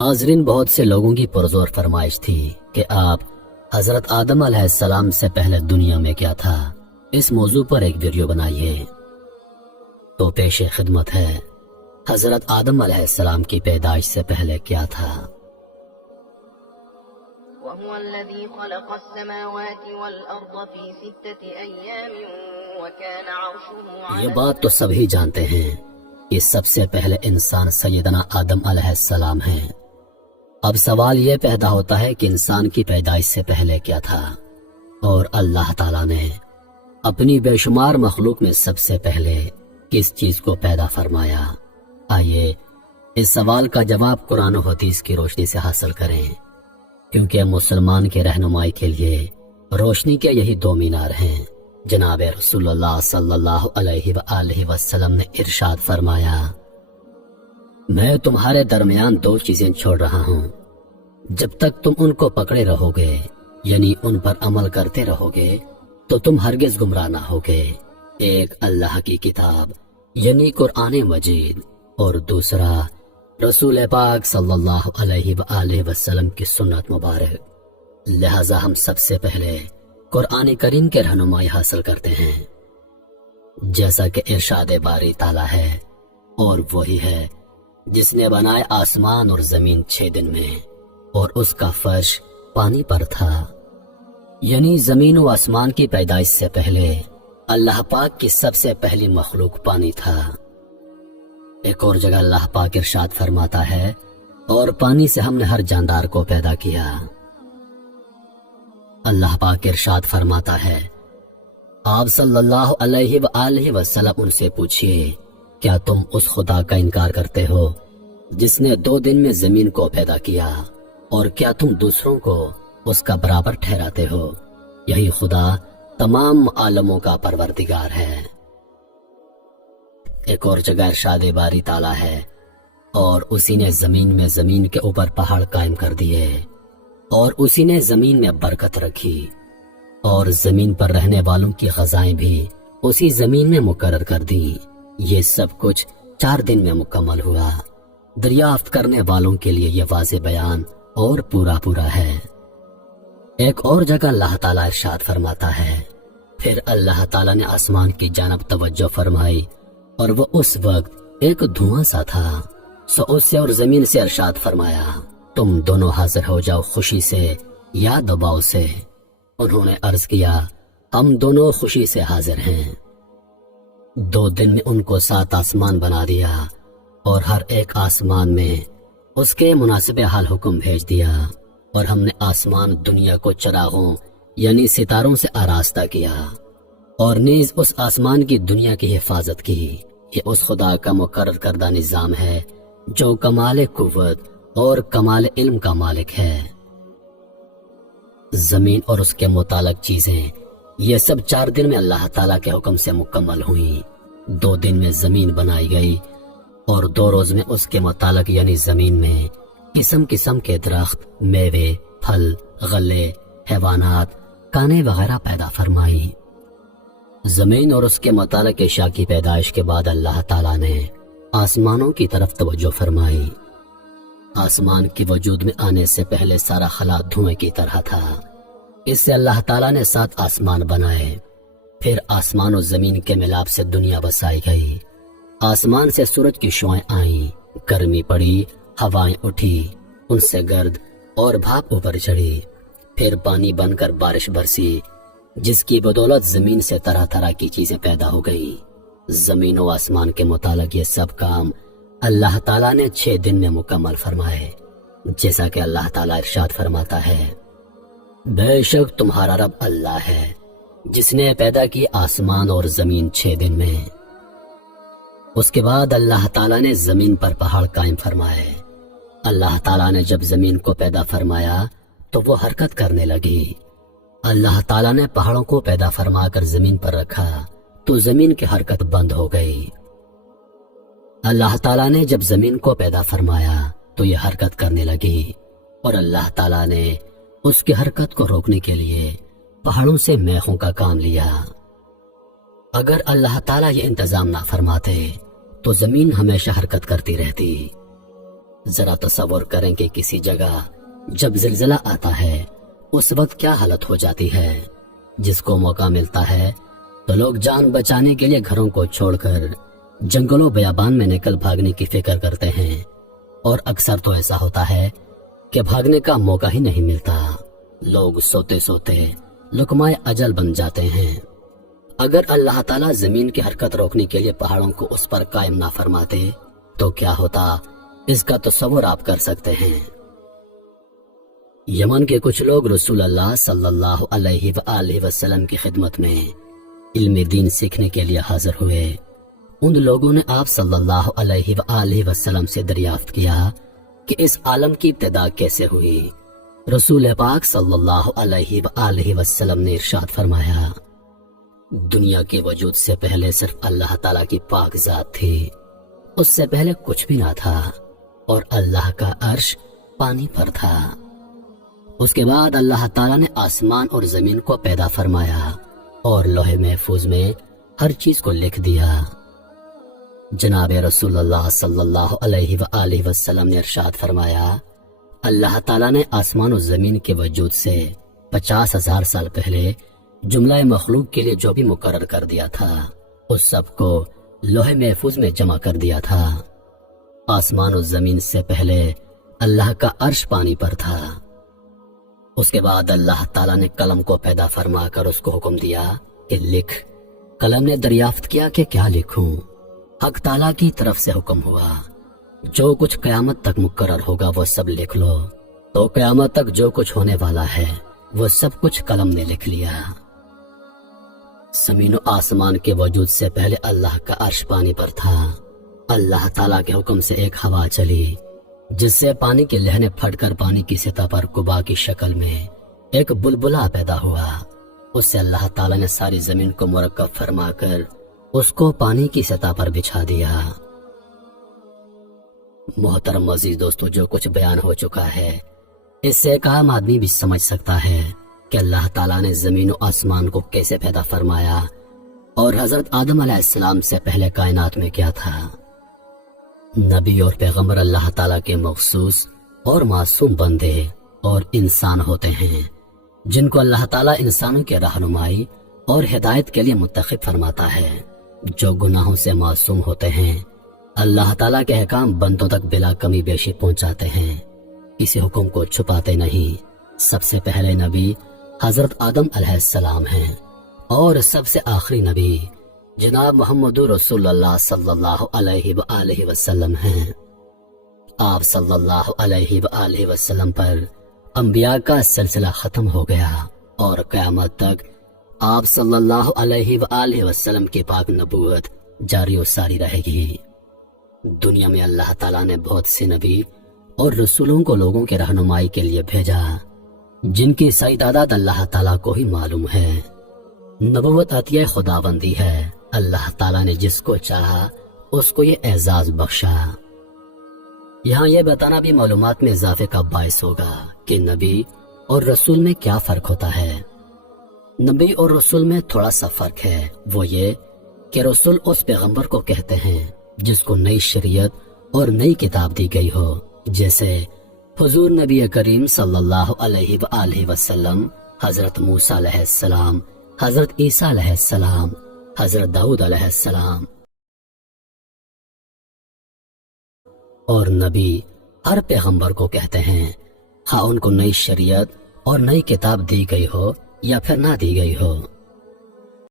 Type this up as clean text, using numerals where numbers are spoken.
ناظرین، بہت سے لوگوں کی پرزور فرمائش تھی کہ آپ حضرت آدم علیہ السلام سے پہلے دنیا میں کیا تھا، اس موضوع پر ایک ویڈیو بنائیے۔ تو پیش خدمت ہے حضرت آدم علیہ السلام کی پیدائش سے پہلے کیا تھا۔ وهو الذي خلق السماوات والأرض في 6 أيام وكان عرشه على یہ بات تو سبھی جانتے ہیں کہ سب سے پہلے انسان سیدنا آدم علیہ السلام ہیں۔ اب سوال یہ پیدا ہوتا ہے کہ انسان کی پیدائش سے پہلے کیا تھا، اور اللہ تعالیٰ نے اپنی بے شمار مخلوق میں سب سے پہلے کس چیز کو پیدا فرمایا۔ آئیے اس سوال کا جواب قرآن و حدیث کی روشنی سے حاصل کریں، کیونکہ مسلمان کے رہنمائی کے لیے روشنی کے یہی دو مینار ہیں۔ جناب رسول اللہ صلی اللہ علیہ وآلہ وسلم نے ارشاد فرمایا، میں تمہارے درمیان دو چیزیں چھوڑ رہا ہوں، جب تک تم ان کو پکڑے رہو گے، یعنی ان پر عمل کرتے رہو گے، تو تم ہرگز گمراہ نہ ہوگے۔ ایک اللہ کی کتاب یعنی قرآن مجید، اور دوسرا رسول پاک صلی اللہ علیہ وآلہ وسلم کی سنت مبارک۔ لہذا ہم سب سے پہلے قرآن کریم کے رہنمائی حاصل کرتے ہیں، جیسا کہ ارشاد باری تعالیٰ ہے، اور وہی ہے جس نے بنائے آسمان اور زمین 6 دن میں، اور اس کا فرش پانی پر تھا۔ یعنی زمین و آسمان کی پیدائش سے پہلے اللہ پاک کی سب سے پہلی مخلوق پانی تھا۔ ایک اور جگہ اللہ پاک ارشاد فرماتا ہے، اور پانی سے ہم نے ہر جاندار کو پیدا کیا۔ اللہ پاک ارشاد فرماتا ہے، آپ صلی اللہ علیہ وآلہ وسلم ان سے پوچھئے، کیا تم اس خدا کا انکار کرتے ہو جس نے 2 دن میں زمین کو پیدا کیا، اور کیا تم دوسروں کو اس کا برابر ٹھہراتے ہو؟ یہی خدا تمام عالموں کا پروردگار ہے۔ ایک اور جگہ ارشاد باری تعالیٰ ہے، اور اسی نے زمین میں زمین کے اوپر پہاڑ قائم کر دیے، اور اسی نے زمین میں برکت رکھی، اور زمین پر رہنے والوں کی غذائیں بھی اسی زمین میں مقرر کر دیں۔ یہ سب کچھ 4 دن میں مکمل ہوا۔ دریافت کرنے والوں کے لیے یہ واضح بیان اور پورا ہے۔ ایک اور جگہ اللہ تعالیٰ ارشاد فرماتا ہے، پھر اللہ تعالیٰ نے آسمان کی جانب توجہ فرمائی، اور وہ اس وقت ایک دھواں سا تھا، سو اس سے اور زمین سے ارشاد فرمایا، تم دونوں حاضر ہو جاؤ خوشی سے یا دباؤ سے۔ انہوں نے عرض کیا، ہم دونوں خوشی سے حاضر ہیں۔ 2 دن میں ان کو 7 آسمان بنا دیا، اور ہر ایک آسمان میں اس کے مناسب حال حکم بھیج دیا، اور ہم نے آسمان دنیا کو چراغوں یعنی ستاروں سے آراستہ کیا، اور نیز اس آسمان کی دنیا کی حفاظت کی۔ یہ اس خدا کا مقرر کردہ نظام ہے جو کمال قوت اور کمال علم کا مالک ہے۔ زمین اور اس کے متعلق چیزیں یہ سب 4 دن میں اللہ تعالیٰ کے حکم سے مکمل ہوئیں۔ 2 دن میں زمین بنائی گئی، اور 2 روز میں اس کے متعلق یعنی زمین میں قسم قسم کے درخت، میوے، پھل، غلے، حیوانات، کانے وغیرہ پیدا فرمائی۔ زمین اور اس کے متعلق اشیاء کی پیدائش کے بعد اللہ تعالیٰ نے آسمانوں کی طرف توجہ فرمائی۔ آسمان کی وجود میں آنے سے پہلے سارا خلا دھوئیں کی طرح تھا۔ اس سے اللہ تعالیٰ نے 7 آسمان بنائے۔ پھر آسمان و زمین کے ملاپ سے دنیا بسائی گئی۔ آسمان سے سورج کی شعائیں آئیں، گرمی پڑی، ہوائیں اٹھی، ان سے گرد اور بھاپ اوپر چڑھی۔ پھر پانی بن کر بارش برسی، جس کی بدولت زمین سے طرح طرح کی چیزیں پیدا ہو گئی۔ زمین و آسمان کے متعلق یہ سب کام اللہ تعالیٰ نے 6 دن میں مکمل فرمائے، جیسا کہ اللہ تعالیٰ ارشاد فرماتا ہے، بے شک تمہارا رب اللہ ہے جس نے پیدا کی آسمان اور زمین 6 دن میں۔ اس کے بعد اللہ تعالیٰ نے زمین پر پہاڑ قائم فرمائے۔ اللہ تعالیٰ نے جب زمین کو پیدا فرمایا تو وہ حرکت کرنے لگی۔ اللہ تعالیٰ نے پہاڑوں کو پیدا فرما کر زمین پر رکھا تو زمین کی حرکت بند ہو گئی۔ اللہ تعالیٰ نے جب زمین کو پیدا فرمایا تو یہ حرکت کرنے لگی، اور اللہ تعالیٰ نے اس کی حرکت کو روکنے کے لیے پہاڑوں سے میخوں کا کام لیا۔ اگر اللہ تعالیٰ یہ انتظام نہ فرماتے تو زمین ہمیشہ حرکت کرتی رہتی۔ ذرا تصور کریں کہ کسی جگہ جب زلزلہ آتا ہے اس وقت کیا حالت ہو جاتی ہے۔ جس کو موقع ملتا ہے تو لوگ جان بچانے کے لیے گھروں کو چھوڑ کر جنگلوں بیابان میں نکل بھاگنے کی فکر کرتے ہیں، اور اکثر تو ایسا ہوتا ہے کہ بھاگنے کا موقع ہی نہیں ملتا۔ لوگ سوتے سوتے لقمۂ اجل بن جاتے ہیں۔ اگر اللہ تعالیٰ زمین کی حرکت روکنے کے لیے پہاڑوں کو اس پر قائم نہ فرماتے تو کیا ہوتا، اس کا تصور آپ کر سکتے ہیں۔ یمن کے کچھ لوگ رسول اللہ صلی اللہ علیہ وآلہ وسلم کی خدمت میں علم دین سیکھنے کے لیے حاضر ہوئے۔ ان لوگوں نے آپ صلی اللہ علیہ وآلہ وسلم سے دریافت کیا کہ اس عالم کی ابتدا کیسے ہوئی۔ رسول پاک صلی اللہ علیہ وآلہ وسلم نے ارشاد فرمایا، دنیا کے وجود سے پہلے صرف اللہ تعالیٰ کی پاک ذات تھی، اس سے پہلے کچھ بھی نہ تھا، اور اللہ کا عرش پانی پر تھا۔ اس کے بعد اللہ تعالیٰ نے آسمان اور زمین کو پیدا فرمایا اور لوح محفوظ میں ہر چیز کو لکھ دیا۔ جناب رسول اللہ صلی اللہ علیہ وآلہ وسلم نے ارشاد فرمایا، اللہ تعالیٰ نے آسمان و زمین کے وجود سے 50,000 سال پہلے جملہ مخلوق کے لیے جو بھی مقرر کر دیا تھا اس سب کو لوح محفوظ میں جمع کر دیا تھا۔ آسمان و زمین سے پہلے اللہ کا عرش پانی پر تھا۔ اس کے بعد اللہ تعالیٰ نے قلم کو پیدا فرما کر اس کو حکم دیا کہ لکھ۔ قلم نے دریافت کیا کہ کیا لکھوں؟ حق تعالیٰ کی طرف سے حکم ہوا، جو کچھ قیامت تک مقرر ہوگا وہ سب لکھ لو۔ تو قیامت تک جو کچھ ہونے والا ہے وہ سب کچھ قلم نے لکھ لیا۔ زمین و آسمان کے وجود سے پہلے اللہ کا عرش پانی پر تھا۔ اللہ تعالیٰ کے حکم سے ایک ہوا چلی جس سے پانی کی لہریں پھٹ کر پانی کی سطح پر قبا کی شکل میں ایک بلبلا پیدا ہوا۔ اس سے اللہ تعالیٰ نے ساری زمین کو مرکب فرما کر اس کو پانی کی سطح پر بچھا دیا۔ محترم عزیز دوستو، جو کچھ بیان ہو چکا ہے اس سے ایک عام آدمی بھی سمجھ سکتا ہے کہ اللہ تعالیٰ نے زمین و آسمان کو کیسے پیدا فرمایا اور حضرت آدم علیہ السلام سے پہلے کائنات میں کیا تھا۔ نبی اور پیغمبر اللہ تعالیٰ کے مخصوص اور معصوم بندے اور انسان ہوتے ہیں جن کو اللہ تعالیٰ انسانوں کے رہنمائی اور ہدایت کے لیے منتخب فرماتا ہے۔ جو گناہوں سے معصوم ہوتے ہیں اللہ تعالیٰ کے احکام بندوں تک بلا کمی بیشی پہنچاتے ہیں، کسی حکم کو چھپاتے نہیں۔ سب سے پہلے نبی حضرت آدم علیہ السلام ہیں اور سب سے آخری نبی جناب محمد رسول اللہ صلی اللہ علیہ وآلہ وسلم ہیں۔ آپ صلی اللہ علیہ وآلہ وسلم پر انبیاء کا سلسلہ ختم ہو گیا اور قیامت تک آپ صلی اللہ علیہ وآلہ وسلم کی پاک نبوت جاری و ساری رہے گی۔ دنیا میں اللہ تعالیٰ نے بہت سے نبی اور رسولوں کو لوگوں کے رہنمائی کے لیے بھیجا جن کی صحیح تعداد اللہ تعالیٰ کو ہی معلوم ہے۔ نبوت عطیہ خداوندی ہے، اللہ تعالیٰ نے جس کو چاہا اس کو یہ اعزاز بخشا۔ یہاں یہ بتانا بھی معلومات میں اضافے کا باعث ہوگا کہ نبی اور رسول میں کیا فرق ہوتا ہے۔ نبی اور رسول میں تھوڑا سا فرق ہے، وہ یہ کہ رسول اس پیغمبر کو کہتے ہیں جس کو نئی شریعت اور نئی کتاب دی گئی ہو، جیسے حضور نبی کریم صلی اللہ علیہ وآلہ وسلم، حضرت موسیٰ علیہ السلام، حضرت عیسیٰ علیہ السلام، حضرت داؤد علیہ السلام۔ اور نبی ہر پیغمبر کو کہتے ہیں، خواہ ان کو نئی شریعت اور نئی کتاب دی گئی ہو یا پھر نہ دی گئی ہو۔